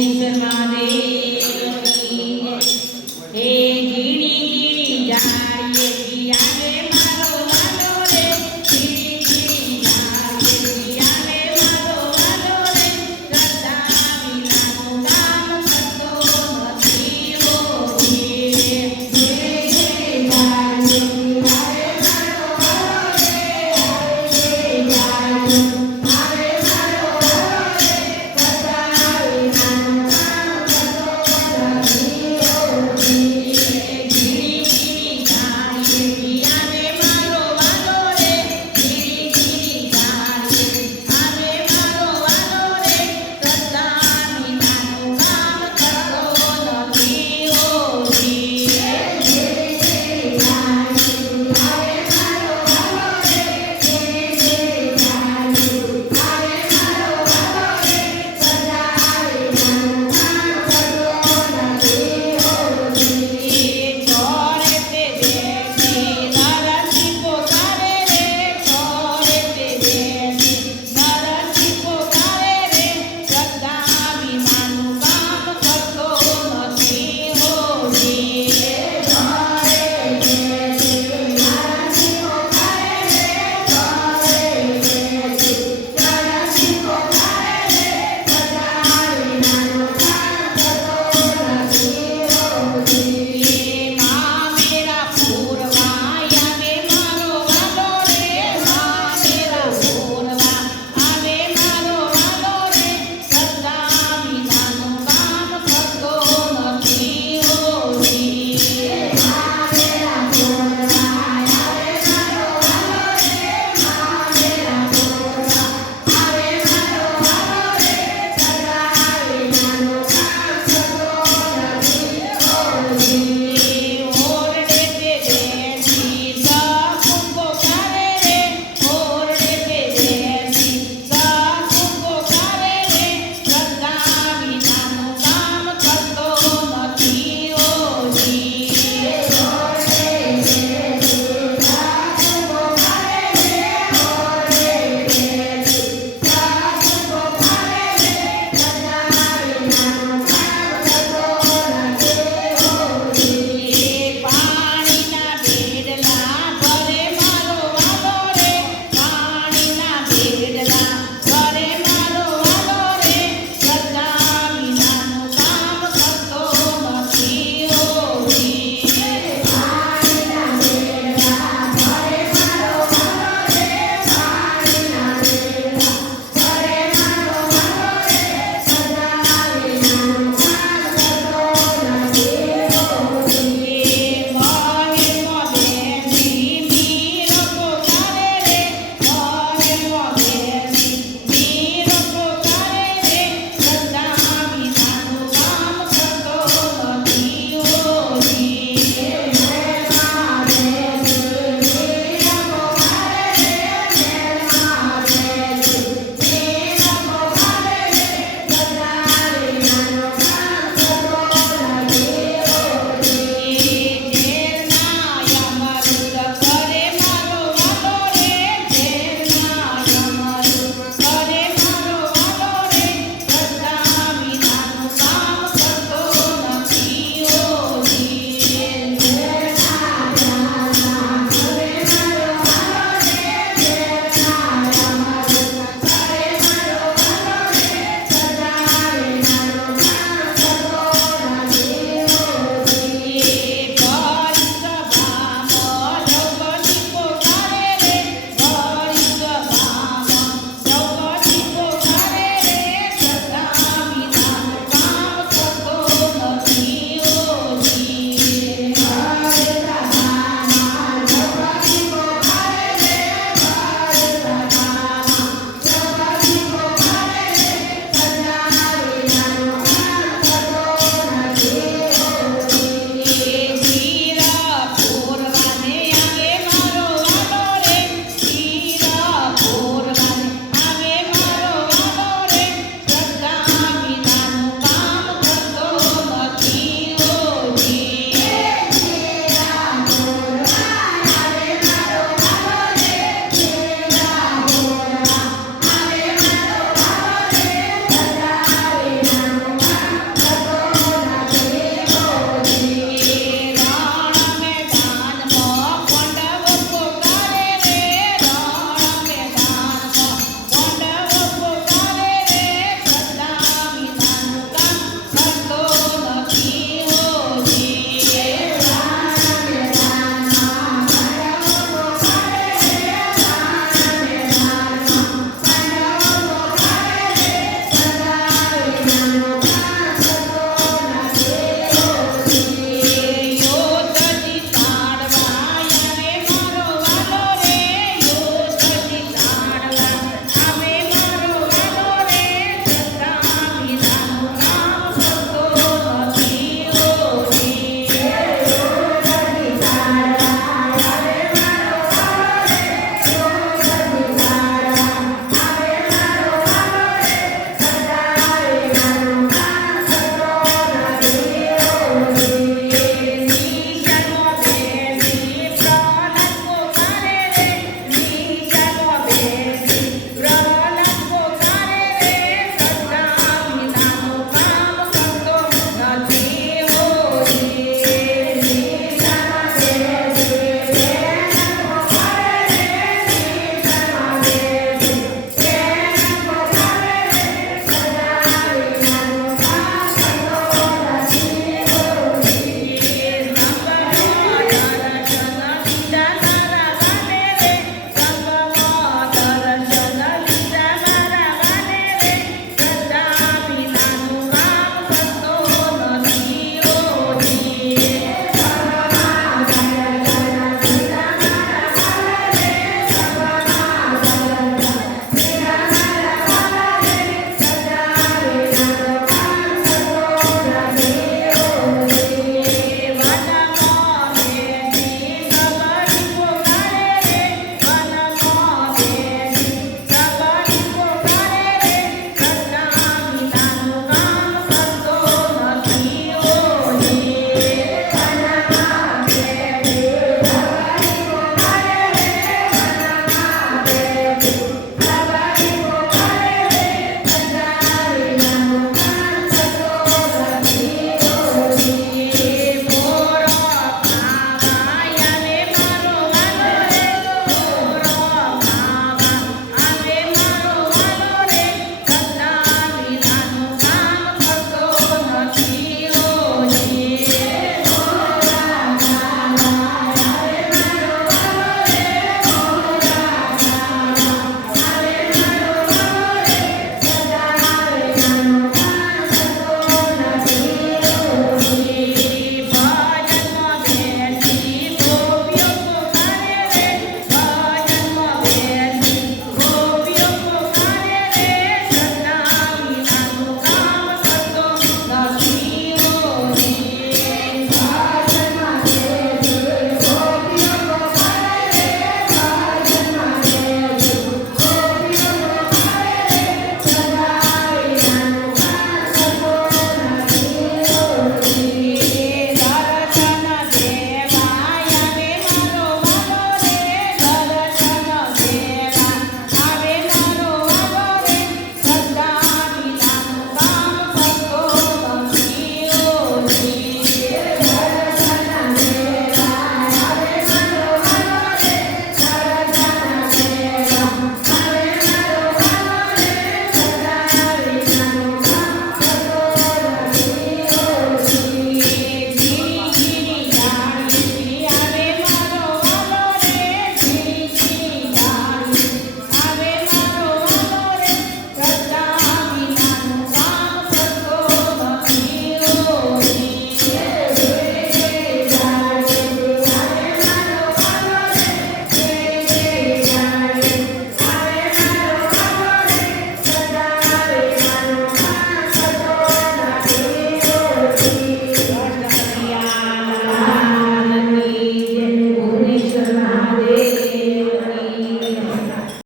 Miserere.